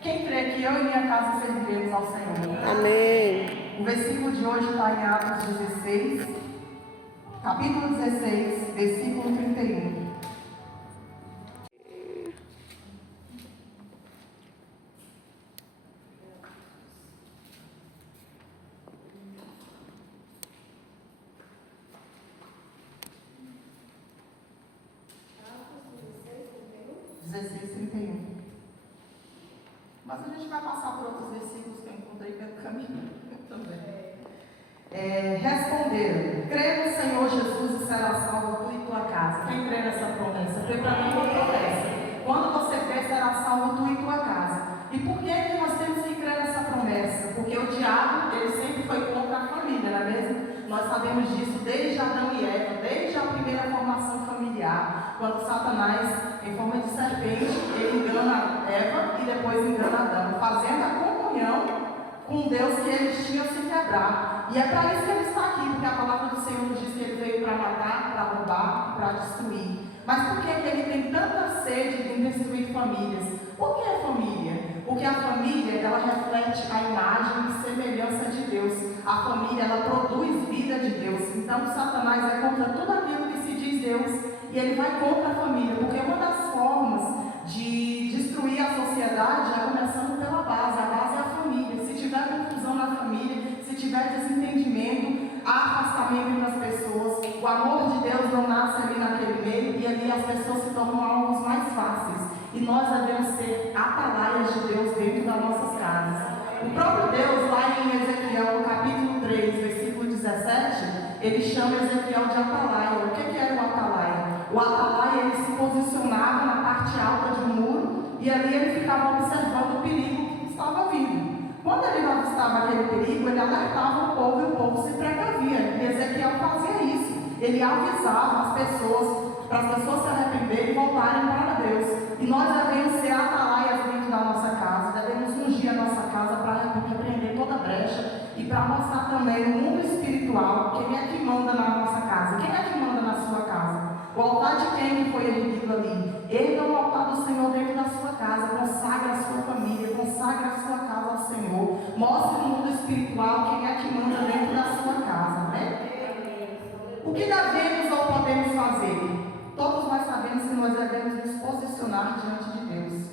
Quem crê que eu e minha casa serviremos ao Senhor? Amém. O versículo de hoje está em Atos 16, capítulo 16, versículo 31. Mas a gente vai passar por outros versículos que eu encontrei pelo caminho também. Responderam: crê no Senhor Jesus e será salvo tu e tua casa. Quem crê nessa promessa? Foi para mim uma promessa. Quando você crê, será salvo tu e tua casa. E por que nós temos que crer nessa promessa? Porque o diabo, ele sempre foi contra a família, não é mesmo? Nós sabemos disso desde Adão e Eva, desde a primeira formação familiar, quando Satanás, em forma de serpente, ele engana Eva e depois engana Adão, fazendo a comunhão com Deus que eles tinham se quebrar. E é para isso que ele está aqui, porque a palavra do Senhor nos diz que ele veio para matar, para roubar, para destruir. Mas por que ele tem tanta sede em destruir famílias? Por que a família? Porque a família, ela reflete a imagem e semelhança de Deus. A família, ela produz vida de Deus. Então, Satanás é contra tudo aquilo que se diz Deus. E ele vai contra a família. Porque uma das formas de destruir a sociedade é começando pela base. A base é a família. Se tiver confusão na família, se tiver desentendimento, há afastamento entre as pessoas. O amor de Deus não nasce ali naquele meio. E ali as pessoas se tornam alvos mais fáceis. E nós devemos ser atalaias de Deus dentro das nossas casas. O próprio Deus, lá em Ezequiel, no capítulo 3, versículo 17, ele chama Ezequiel de atalaia. O que era o atalaia? O atalaia, ele se posicionava na parte alta de um muro e ali ele ficava observando o perigo que estava vindo. Quando ele avistava aquele perigo, ele alertava o povo e o povo se precavia. E Ezequiel fazia isso. Ele avisava as pessoas, para as pessoas se arrependerem e voltarem para Deus. E nós devemos ser atalaias dentro da nossa casa, devemos ungir a nossa casa para repreender toda brecha e para mostrar também no mundo espiritual quem é que manda na nossa casa, quem é que manda na sua casa. O altar de quem foi erguido ali? Erga o altar do Senhor dentro da sua casa, consagra a sua família, consagra a sua casa ao Senhor. Mostre no mundo espiritual quem é que manda dentro da sua casa, né? O que devemos ou podemos fazer? Todos nós sabemos que nós devemos nos posicionar diante de Deus.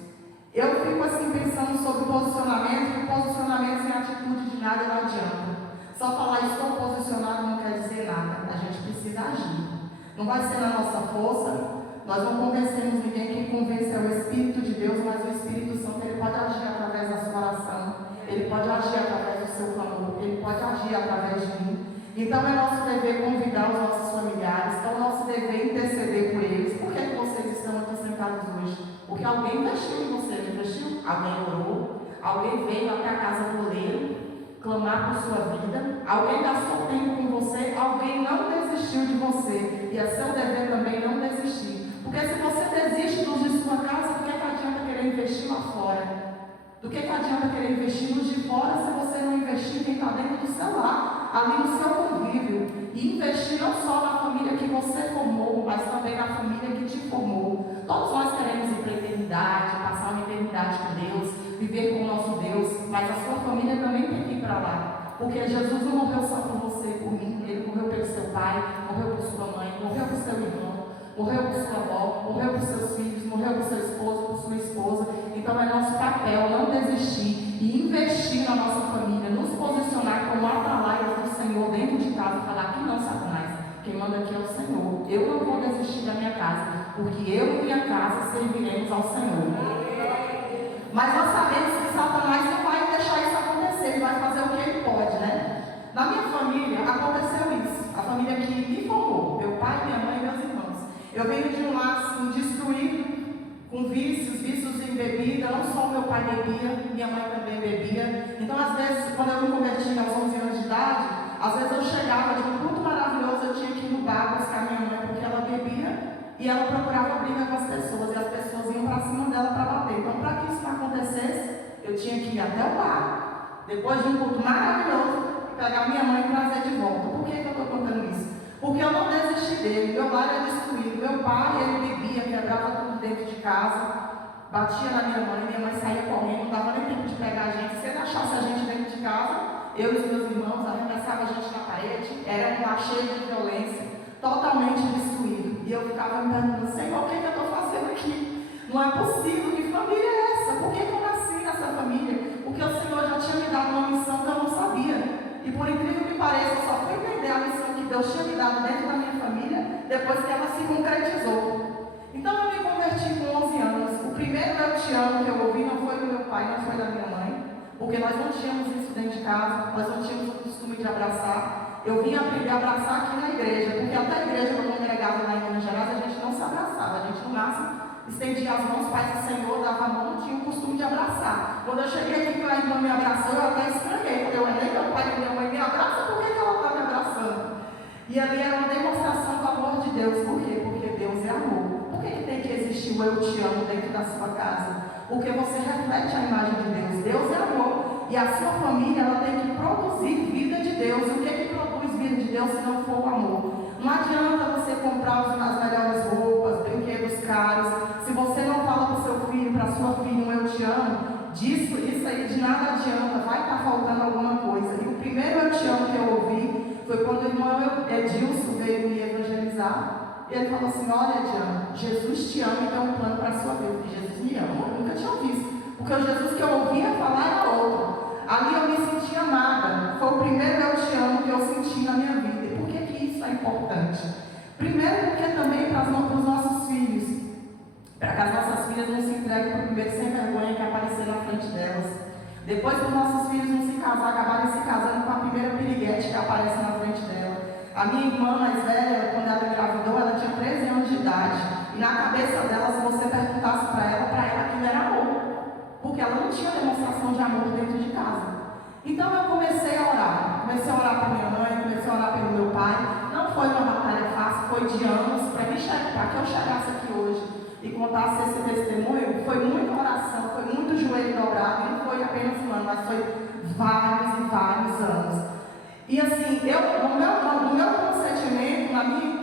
Eu fico assim pensando sobre posicionamento, que posicionamento sem atitude de nada não adianta. Só falar estou posicionado não quer dizer nada. A gente precisa agir. Não vai ser na nossa força. Nós não convencemos ninguém. Quem convence é o Espírito de Deus, mas o Espírito Santo ele pode agir através da sua oração. Ele pode agir através do seu clamor. Ele pode agir através de mim. Então é nosso dever convidar os nossos familiares, é o nosso dever interceder por eles. Por que vocês estão aqui sentados hoje? Porque alguém investiu em você, não investiu? Alguém orou, alguém veio até a casa do oleiro clamar por sua vida, alguém gastou tempo com você, alguém não desistiu de você. E é seu dever também não desistir. Porque se você desiste dos de sua casa, do que adianta querer investir lá fora? Do que adianta querer investir nos de fora se você não investir quem está dentro do seu lar, ali no seu convívio? E investir não só na família que você formou, mas também na família que te formou. Todos nós queremos ir para a eternidade, passar uma eternidade com Deus, viver com o nosso Deus, mas a sua família também tem que ir para lá. Porque Jesus não morreu só por você e por mim, ele morreu pelo seu pai, morreu por sua mãe, morreu por seu irmão, morreu por sua avó, morreu por seus filhos, morreu por seu esposo, por sua esposa. Então é nosso papel não desistir e investir na nossa família, nos posicionar como atalaias do Senhor dentro de casa e falar que não, Satanás, quem manda aqui é o Senhor. Eu não vou desistir da minha casa, porque eu e minha casa serviremos ao Senhor. Mas nós sabemos que Satanás não vai deixar isso acontecer, ele vai fazer o que ele pode, né? Na minha família aconteceu isso, a família que me formou, meu pai, minha mãe e meus irmãos. Eu venho de um lar assim, destruído, com vícios em bebida. Não só meu pai bebia, minha mãe também bebia. Então, às vezes, quando eu me converti aos 11 anos de idade, às vezes eu chegava de um culto maravilhoso, eu tinha que ir no bar buscar minha mãe, porque ela bebia e ela procurava briga com as pessoas, e as pessoas iam para cima dela para bater. Então, para que isso não acontecesse, eu tinha que ir até o bar, depois de um culto maravilhoso, pegar minha mãe e trazer de volta. Por que eu estou contando isso? Porque eu não desisti dele. Meu lar era destruído. Meu pai, ele bebia, quebrava tudo dentro de casa. batia na minha mãe saía correndo, não dava nem tempo de pegar a gente. Se ele achasse a gente dentro de casa, eu e os meus irmãos arremessava a gente na parede, era um lar cheio de violência, totalmente destruído. E eu ficava me perguntando, Senhor, o que é que eu estou fazendo aqui? Não é possível, que família é essa? Por que eu nasci nessa família? Porque o Senhor já tinha me dado uma missão que eu não sabia. E por incrível que pareça, eu só fui entender a missão que Deus tinha me dado dentro da minha família depois que ela se concretizou. Então eu me converti com 11 anos. O primeiro eu te amo que eu ouvi não foi do meu pai, não foi da minha mãe, porque nós não tínhamos isso dentro de casa, nós não tínhamos o costume de abraçar. Eu vim aprender a abraçar aqui na igreja, porque até a igreja que eu congregava lá em Minas Gerais, a gente não se abraçava, a gente no máximo estendia as mãos, Pai do Senhor, dava a mão, não tinha o costume de abraçar. Quando eu cheguei aqui que a irmã me abraçou, eu até estranhei, porque eu olhei meu pai e minha mãe me abraça, por que ela está me abraçando? E ali era uma demonstração do amor de Deus. Por quê? Porque Deus é amor. Por que tem que existir o eu te amo dentro da sua casa? Porque você reflete a imagem de Deus. Deus é amor. E a sua família, ela tem que produzir vida de Deus. O que é que produz vida de Deus se não for o amor? Não adianta você comprar as melhores roupas, brinquedos caros. Se você não fala para o seu filho, para a sua filha, um eu te amo, isso aí de nada adianta, vai estar faltando alguma coisa. E o primeiro eu te amo que eu ouvi foi quando o irmão Edilson veio me evangelizar. E ele falou assim, olha, Diana, Jesus te ama e tem um plano para a sua vida. E Jesus me ama, eu nunca tinha visto. Porque o Jesus que eu ouvia falar era outro. Ali eu me senti amada. Foi o primeiro eu te amo que eu senti na minha vida. E por que isso é importante? Primeiro porque também para os nossos filhos, para que as nossas filhas não se entreguem para o primeiro sem vergonha que aparecer na frente delas. Depois que os nossos filhos não se casar, acabarem se casando com a primeira piriguete que aparece na frente dela. A minha irmã mais velha, quando ela engravidou, ela tinha 13 anos de idade. E na cabeça dela, se você perguntasse para ela aquilo era amor. Porque ela não tinha demonstração de amor dentro de casa. Então eu comecei a orar. Comecei a orar para minha mãe, comecei a orar pelo meu pai. Não foi uma batalha fácil, foi de anos para que eu chegasse aqui hoje e contasse esse testemunho. Foi muita oração, foi muito joelho dobrado, não foi apenas um ano, mas foi vários e vários anos. E assim, no meu consentimento,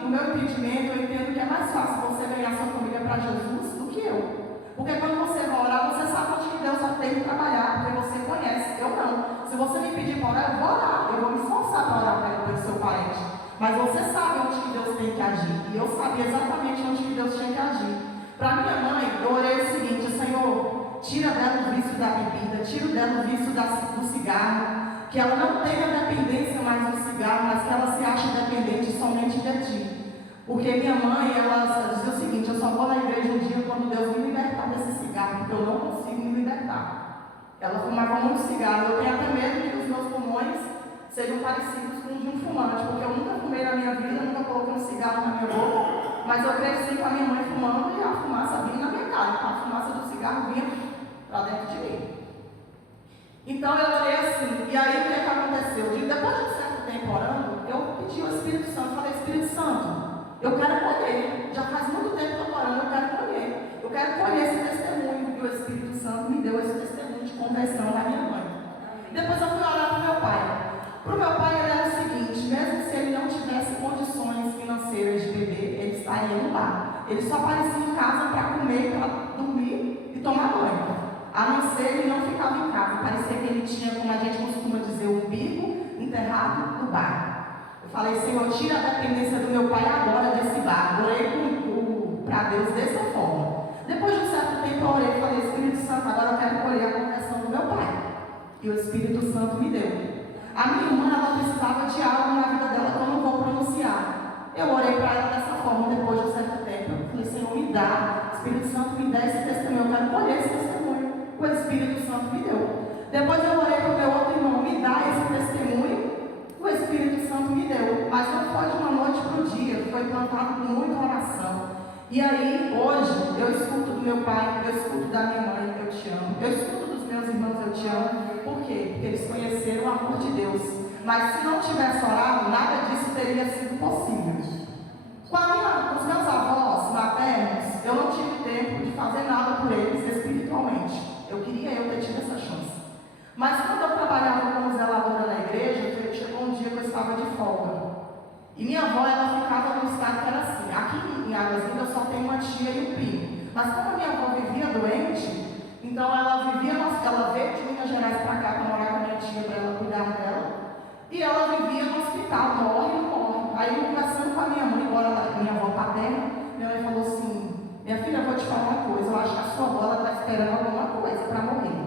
no meu entendimento, eu entendo que é mais fácil você ganhar sua família para Jesus do que eu. Porque quando você vai orar, você sabe onde que Deus vai ter que trabalhar, porque você conhece. Eu não. Se você me pedir para orar, eu vou orar. Eu vou me esforçar para orar pelo seu parente. Mas você sabe onde que Deus tem que agir. E eu sabia exatamente onde que Deus tinha que agir. Para minha mãe, eu orei o seguinte, Senhor, tira dela o vício da bebida, tira dela o vício do cigarro, que ela não tenha dependência mais do cigarro, mas que ela se ache dependente somente de ti. Porque minha mãe, ela dizia o seguinte, eu só vou na igreja um dia quando Deus me libertar desse cigarro, porque eu não consigo me libertar. Ela fumava muito cigarro, eu tenho até medo de que os meus pulmões sejam parecidos com os de um fumante, porque eu nunca fumei na minha vida, nunca coloquei um cigarro na minha boca, mas eu cresci com a minha mãe fumando e a fumaça vinha na minha cara, a fumaça do cigarro vinha para dentro de mim. Então eu orei assim, e aí o que aconteceu? Depois de um certo tempo orando, eu pedi ao Espírito Santo, falei, Espírito Santo, eu quero colher, já faz muito tempo que eu estou orando, eu quero colher esse testemunho, e o Espírito Santo me deu esse testemunho de conversão da minha mãe. Depois eu fui orar para o meu pai. Para o meu pai ele era o seguinte, mesmo se ele não tivesse condições financeiras de beber, ele estaria no bar. Ele só aparecia em casa para comer, para dormir e tomar banho. A não ser ele não ficava em casa. Parecia que ele tinha, como a gente costuma dizer, o umbigo enterrado no bar. Eu falei, Senhor, tira a dependência do meu pai agora desse bar. Orei para Deus dessa forma. Depois de um certo tempo eu orei e falei, Espírito Santo, agora eu quero colher a conversão do meu pai. E o Espírito Santo me deu. A minha irmã, ela precisava de algo na vida dela que eu não vou pronunciar. Eu orei para ela dessa forma, depois de um certo tempo. Eu falei, Senhor, me dá. Espírito Santo, me dá esse testemunho. Eu quero colher esse testemunho. O Espírito Santo me deu. Depois eu orei para o meu outro irmão, me dá esse testemunho. O Espírito Santo me deu. Mas não foi de uma noite para o dia. Foi plantado com muita oração. E aí, hoje, eu escuto do meu pai, eu escuto da minha mãe, eu te amo. Eu escuto dos meus irmãos, eu te amo. Por quê? Porque eles conheceram o amor de Deus. Mas se não tivesse orado, nada disso teria sido possível. Com os meus avós maternos, eu não tive tempo de fazer nada por eles espiritualmente. Eu queria ter tido essa chance. Mas quando eu trabalhava como zeladora na igreja, chegou um dia que eu estava de folga. E minha avó, ela ficava no estado que era assim. Aqui em Águas Lindas eu só tenho uma tia e um primo. Mas como a minha avó vivia doente, Então ela veio de Minas Gerais para cá para morar com a minha tia, para ela cuidar dela. E ela vivia no hospital, morre ou não morre. Aí eu conversando com a minha mãe, embora minha avó paterna, minha mãe falou assim: minha filha, eu vou te falar uma coisa, eu acho que a sua avó está esperando alguma coisa para morrer.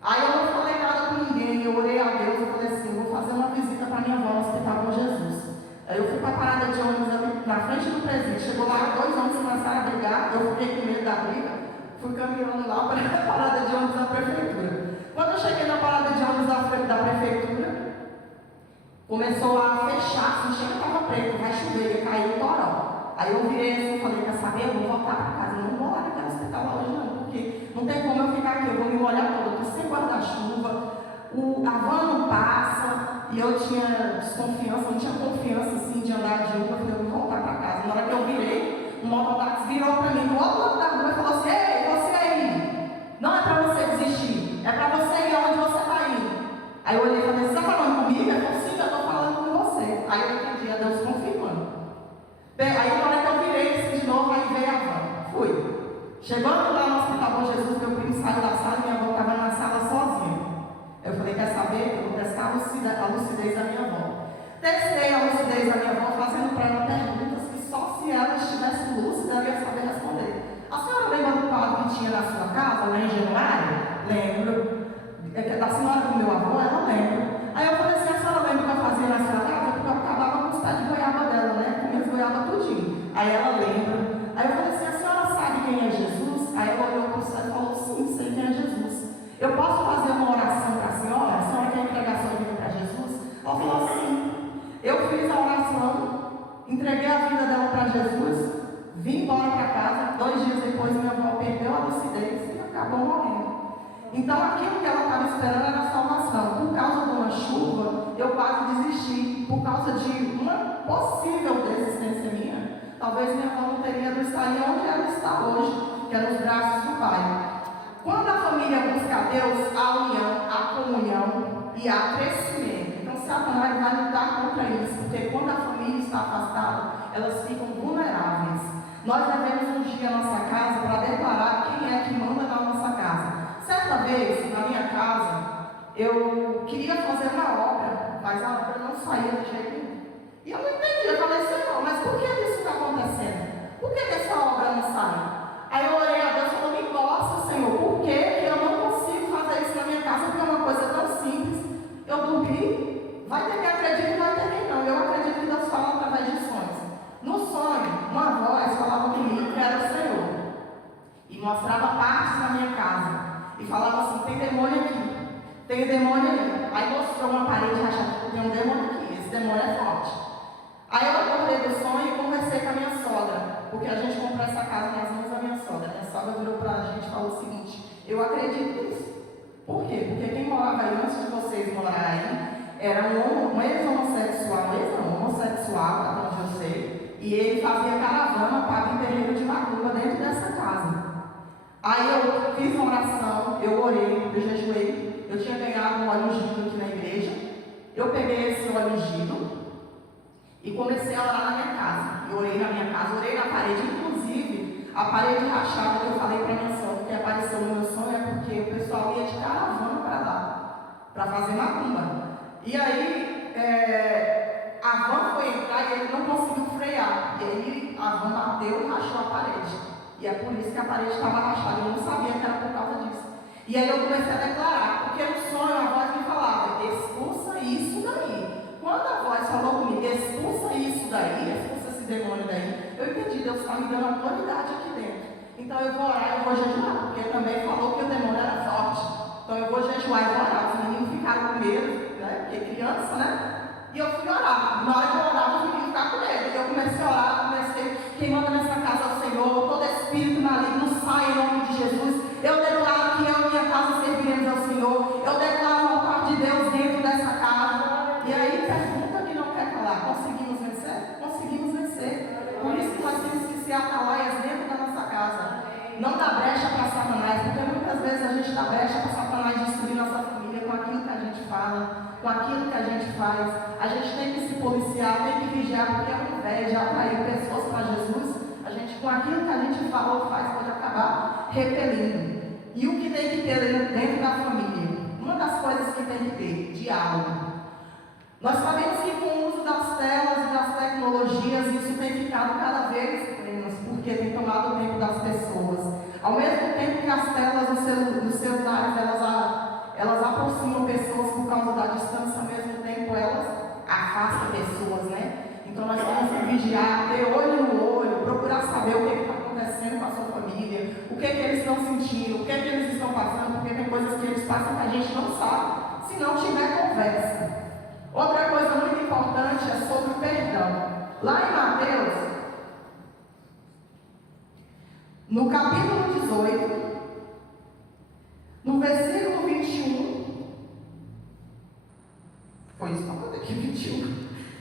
Aí eu não falei nada com ninguém, eu orei a Deus, eu falei assim: vou fazer uma visita para minha avó no Hospital Bom Jesus. Aí eu fui para a parada de ônibus ali na frente do presídio, chegou lá, 2 homens começaram a brigar, eu fiquei com medo da briga, fui caminhando lá para a parada de ônibus da prefeitura. Quando eu cheguei na parada de ônibus da prefeitura, começou a fechar, assim, chega estava preto, vai chover, ia cair o toró. Aí eu virei assim e falei: quer saber, eu vou voltar para casa, eu não vou lá naquele hospital lá hoje não, porque não tem como eu ficar aqui, eu vou me molhar todo, eu estou sem guarda-chuva, a van não passa, e eu tinha desconfiança, não tinha confiança assim de andar de Uber, eu falei: eu vou voltar para casa. Na hora que eu virei, o mototáxi virou para mim do outro lado da rua e falou assim: ei, você aí, não é para você desistir, é para você ir aonde você está indo. Aí eu olhei e falei: você está falando comigo? Eu falei: sim, eu estou falando com você. Aí eu entendi, a Deus confirmando. Aí na hora que eu virei assim de novo, aí veio a van, fui. Chegando lá no Hospital Bom Jesus, meu primo saiu da sala e minha avó estava na sala sozinha. Eu falei: quer saber? Eu vou testar a lucidez da minha avó. Testei a lucidez da minha avó fazendo para ela perguntas que só se ela estivesse lúcida ela ia saber responder. A senhora lembra do quadro que tinha na sua casa, lá em Januário? Lembro. Da senhora do meu avô, ela lembra. Aí eu falei assim: a senhora lembra o que eu fazia na sua casa? Porque eu acabava com os pés de goiaba dela, né? Comia as goiabas tudinho. Aí ela lembra. Aí eu falei assim: a senhora sabe quem é Jesus? Aí ela olhou para o céu e falou: sim, sei quem é Jesus. Eu posso fazer uma oração para a senhora? A senhora quer entregar sua vida para Jesus? Ela falou: sim. Eu fiz a oração, entreguei a vida dela para Jesus, vim embora para casa. 2 dias depois, minha avó perdeu a lucidez e acabou morrendo. Então, aquilo que ela estava esperando era a salvação. Por causa de uma chuva, eu quase desisti. Por causa de uma possível desistência minha, talvez minha avó não estaria onde ela está hoje, que é nos braços do Pai. Quando a família busca a Deus, há união, há comunhão e há crescimento. Então, Satanás vai lutar contra isso, porque quando a família está afastada, elas ficam vulneráveis. Nós devemos ungir a nossa casa para declarar quem é que manda na nossa casa. Certa vez, na minha casa, eu queria fazer uma obra, mas a obra não saía de jeito nenhum. E eu não entendi, eu falei: Senhor, mas por que isso está acontecendo? Por que essa obra não sai? Aí eu orei a Deus e falei: me mostra, Senhor, por que eu não consigo fazer isso na minha casa? Porque é uma coisa tão simples. Eu dormi, vai ter quem acredita e vai ter quem não. Eu acredito que Deus fala através de sonhos. No sonho, uma voz falava comigo que era o Senhor e mostrava partes da minha casa. E falava assim: tem demônio aqui, tem demônio ali. Aí mostrou uma parede rachada: tem um demônio aqui, esse demônio é forte. Aí eu acordei do sonho e conversei com a minha sogra, porque a gente comprou essa casa nas mãos da minha sogra. Minha sogra virou para a gente e falou o seguinte: eu acredito nisso. Por quê? Porque quem morava aí antes de vocês morarem aí era um ex-homossexual, até onde eu sei, e ele fazia caravana para o terreiro de macumba dentro dessa casa. Aí eu fiz uma oração, eu orei, eu jejuei, eu tinha ganhado um óleo ungido aqui na igreja. Eu peguei esse óleo ungido e comecei a orar na minha casa. Eu orei na minha casa, orei na parede, inclusive a parede rachada que eu falei para minha sogra, que apareceu no meu sonho, é porque o pessoal ia de caravana para lá, para fazer macumba. E aí a van foi entrar e ele não conseguiu frear. E aí a van bateu e rachou a parede. E é por isso que a parede estava rachada. Eu não sabia que era por causa disso. E aí eu comecei a declarar, porque no sonho a voz me falava: expulsa isso daí. Quando a voz falou comigo: expulsa isso daí, expulsa esse demônio daí, eu entendi, Deus está me dando autoridade aqui dentro. Então eu vou orar, eu vou jejuar, porque também falou que o demônio era forte. Então eu vou jejuar e vou orar. Os meninos ficaram com medo, né? Porque criança, né? E eu fui orar. Na hora que eu orava, os meninos ficaram com medo. E eu comecei a orar, quem manda nessa casa é o Senhor. Todo espírito maligno sai em nome de Jesus. Eu declaro que eu e minha casa serviremos ao Senhor. Eu declaro o altar de Deus dentro dessa casa. E aí, pergunta que não quer calar: conseguimos vencer? Conseguimos vencer. Por isso que nós temos que ser atalaias dentro da nossa casa. Não dá brecha para Satanás, porque muitas vezes a gente dá brecha para Satanás destruir nossa família com aquilo que a gente fala, com aquilo que a gente faz. A gente tem que se policiar, tem que vigiar, porque ao invés de atrair pessoas para Jesus, a gente, com aquilo que a gente fala ou faz, pode acabar repelindo. E o que tem que ter dentro da família? Uma das coisas que tem que ter, diálogo. Nós sabemos que com o uso das telas e das tecnologias, isso tem ficado cada vez menos, porque tem tomado o tempo das pessoas. Ao mesmo tempo que as telas dos celulares, elas aproximam pessoas por causa da distância, ao mesmo tempo elas afastam pessoas, né? Então nós temos que vigiar, ter olho no olho, procurar saber o que está acontecendo com a sua família, o que eles estão sentindo, o que eles estão passando, porque tem coisas que eles passam que a gente não sabe, se não tiver conversa. Outra coisa muito importante é sobre o perdão. Lá em Mateus, no capítulo 18, no versículo 21, foi isso, não vou aqui 21.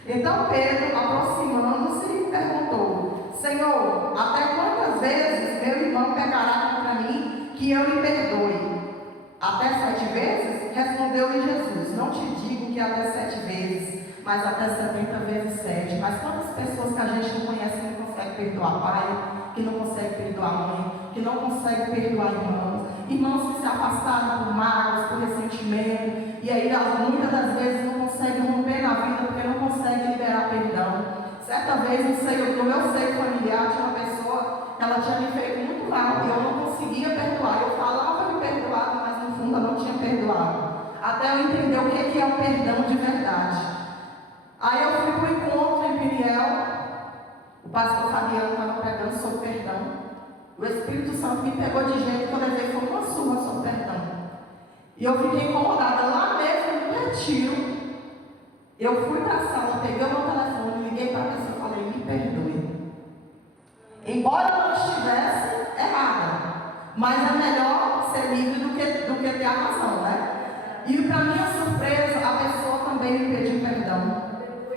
Então Pedro, aproximando-se, perguntou: Senhor, até quantas vezes meu irmão pecará contra mim que eu lhe perdoe? Até 7 vezes? Respondeu-lhe Jesus: Não te digo que até 7 vezes, mas até 70 vezes 7. Mas quantas pessoas que a gente não conhece que não consegue perdoar pai, que não consegue perdoar mãe, que não consegue perdoar irmãos que se afastaram por mágoas, por ressentimento, e aí muitas das vezes não conseguem romper na vida porque não conseguem liberar perdão. Certa vez no meu seio familiar tinha uma pessoa, ela tinha me feito muito mal e eu não conseguia perdoar. Eu falava de perdoar, mas no fundo eu não tinha perdoado. Até eu entender o que é o perdão de verdade. Aí eu fui para o encontro em Peniel, o pastor Fabiano estava pregando sobre perdão. O Espírito Santo me pegou de jeito que eu levei foi uma surra sobre perdão. E eu fiquei incomodada lá mesmo no retiro. Eu fui para a sala, peguei o meu telefone, liguei para a pessoa e falei: me perdoe. Embora eu não estivesse errada, mas é melhor ser livre do que ter a razão, né? E para minha surpresa, a pessoa também me pediu perdão.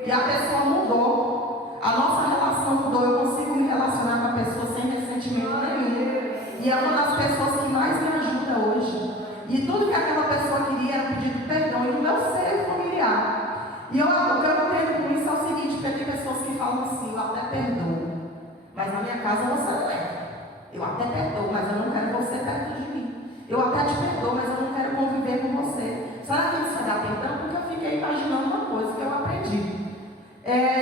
E a pessoa mudou. A nossa relação mudou. Eu consigo me relacionar com a pessoa sem ressentimento nenhum. E é uma das pessoas que mais me ajuda hoje. E tudo que aquela pessoa queria era pedir perdão. E no meu seio familiar. E o que eu não tenho com isso é o seguinte: porque tem pessoas que falam assim: eu até perdoo, mas na minha casa você não é. Eu até perdoo, mas eu não quero você perto de mim. Eu até te perdoo, mas eu não quero conviver com você. Será que isso dá perdão? Porque eu fiquei imaginando uma coisa que eu aprendi.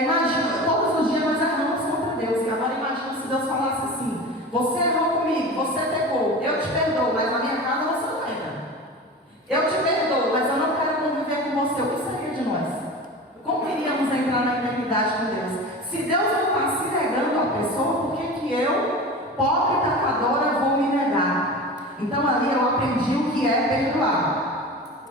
Imagina, todos os dias nós erramos contra Deus. E agora imagina se Deus falasse assim: você errou comigo, você pecou, eu te perdoo, mas na minha casa você não entra. Eu te perdoo, mas eu não quero conviver com você. O que seria de nós? Como iríamos entrar na eternidade com Deus? Se Deus não está se negando à pessoa, por que eu, pobre pecadora, vou me negar? Então ali eu aprendi o que é perdoar.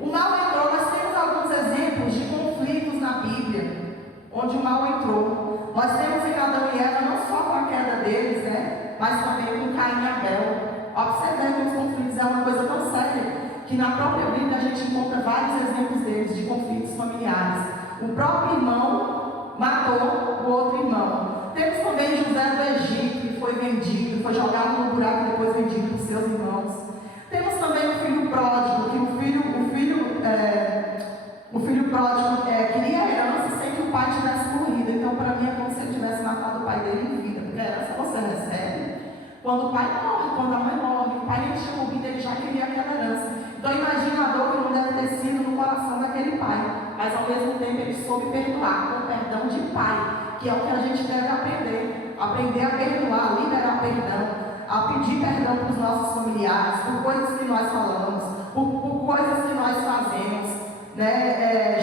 O mal entrou. Nós temos alguns exemplos de conflitos na Bíblia, onde o mal entrou. Nós temos em Adão e Eva não só com a queda deles, né? Mas também com Caim e Abel. Observe que os conflitos é uma coisa tão séria que na própria Bíblia a gente encontra vários exemplos deles, de conflitos familiares. O próprio irmão matou o outro irmão. Temos também José do Egito, que foi vendido, foi jogado no buraco e depois vendido por seus irmãos. Temos também o filho pródigo, que o filho pródigo queria a herança sem que o pai tivesse morrido. Então, para mim, é como se ele tivesse matado o pai dele em vida, porque a herança você recebe quando o pai morre, quando a mãe morre. O pai nem tinha morrido, ele já queria aquela herança. Então imagina a dor que não deve ter sido no coração daquele pai, mas ao mesmo tempo ele soube perdoar, com perdão de pai, que é o que a gente deve aprender a perdoar, a liberar perdão, a pedir perdão para os nossos familiares, por coisas que nós falamos, por coisas que nós fazemos, né?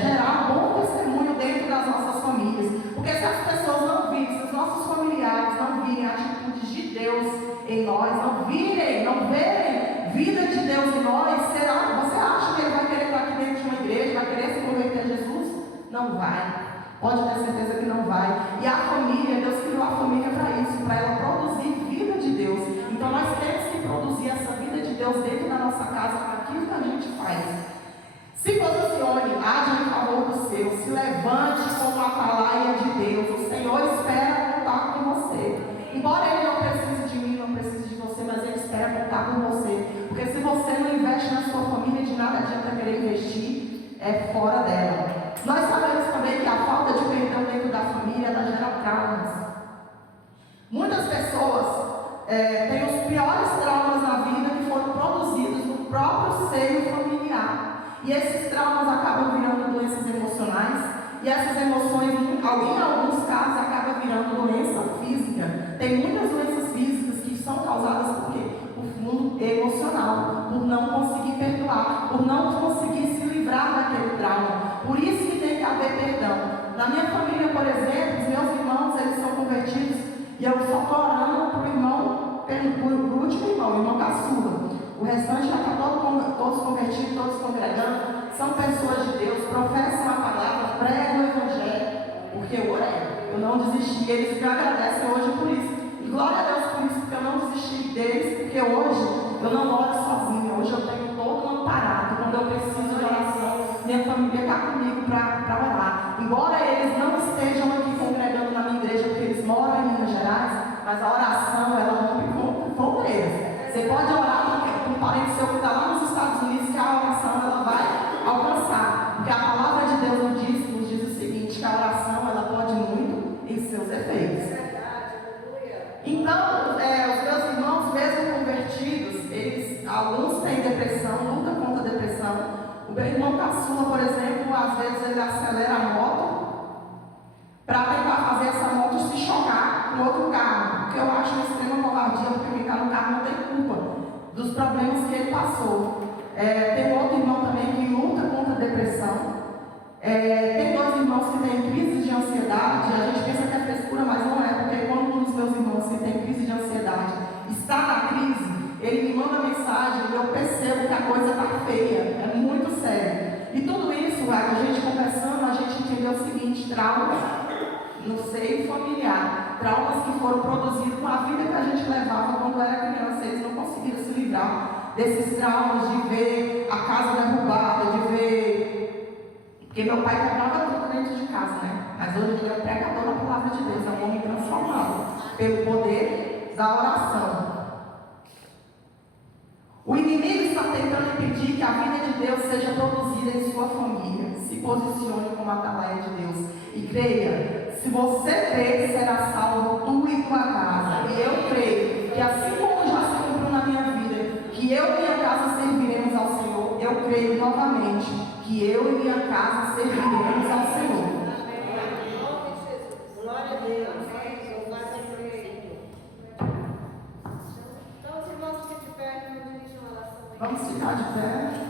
Gerar bom testemunho dentro das nossas famílias, porque se as pessoas não virem, se os nossos familiares não virem atitudes de Deus em nós, não verem vida de Deus em nós, você acha que ele vai querer estar aqui dentro de uma igreja, vai querer se converter a Jesus? Não vai. Pode ter certeza que não vai. E a família, Deus criou a família para isso, para ela produzir vida de Deus. Então nós temos que produzir essa vida de Deus dentro da nossa casa, com aquilo que a gente faz. Se posicione, haja em favor do seu, se levante como a atalaia de Deus. O Senhor espera contar com você. Embora Ele não precise de mim, não precise de você, mas Ele espera contar com você. Porque se você não investe na sua família, de nada adianta querer investir fora dela. Nós sabemos também que a falta de perdão dentro da família, ela gera traumas. Muitas pessoas têm os piores traumas na próprio seio familiar. E esses traumas acabam virando doenças emocionais, e essas emoções, em alguns casos, acabam virando doença física. Tem muitas doenças físicas que são causadas por quê? Por fundo emocional, por não conseguir perdoar, por não conseguir se livrar daquele trauma. Por isso que tem que haver perdão. Na minha família, por exemplo, os meus irmãos, eles são convertidos, e eu só estou orando para o irmão, pelo último irmão, o irmão caçula. O restante já está todos convertidos, todos congregando, são pessoas de Deus, professam a palavra, pregam o evangelho, porque eu orei, eu não desisti, eles me agradecem hoje por isso. E glória a Deus por isso, porque eu não desisti deles, porque hoje eu não oro sozinha, hoje eu tenho todo amparado, quando eu preciso de oração, minha família está comigo para orar. Embora eles não estejam aqui congregando na minha igreja, porque eles moram em Minas Gerais, mas a oração, ela rompe fronteiras. Você pode orar para um parente seu que está lá nos Estados Unidos, que a oração ela vai alcançar. Porque a palavra de Deus nos diz o seguinte, que a oração ela pode muito em seus efeitos. Então, os meus irmãos, mesmo convertidos, alguns têm depressão, lutam contra a depressão. O meu irmão caçula, por exemplo, às vezes ele acelera a moto para tentar fazer essa moto se chocar com outro carro, que eu acho uma extrema covardia, porque quem está no carro não tem culpa dos problemas que ele passou. Tem um outro irmão também que luta contra a depressão. Tem dois irmãos que têm crise de ansiedade. A gente pensa que é frescura, mas não é, porque quando um dos meus irmãos que tem crise de ansiedade está na crise, ele me manda mensagem e eu percebo que a coisa está feia, é muito sério. E tudo isso, a gente conversando, a gente entendeu o seguinte: traumas no seio familiar, traumas que foram produzidos com a vida que a gente levava quando era criança. Eles não conseguiram se livrar desses traumas de ver a casa derrubada, de ver... Porque meu pai quebrava tudo dentro de casa, né? Mas hoje ele é pregador da palavra de Deus, é um homem transformado pelo poder da oração. O inimigo está tentando impedir que a vida de Deus seja produzida em sua família. Se posicione como atalaia de Deus e creia. Se você crer, será salvo tu e tua casa. E eu creio que assim como já se cumpriu na minha vida, que eu e minha casa serviremos ao Senhor, eu creio novamente que eu e minha casa serviremos ao Senhor. Glória a Deus. Então, os irmãos que de pé, dirigem uma oração. Vamos ficar de pé.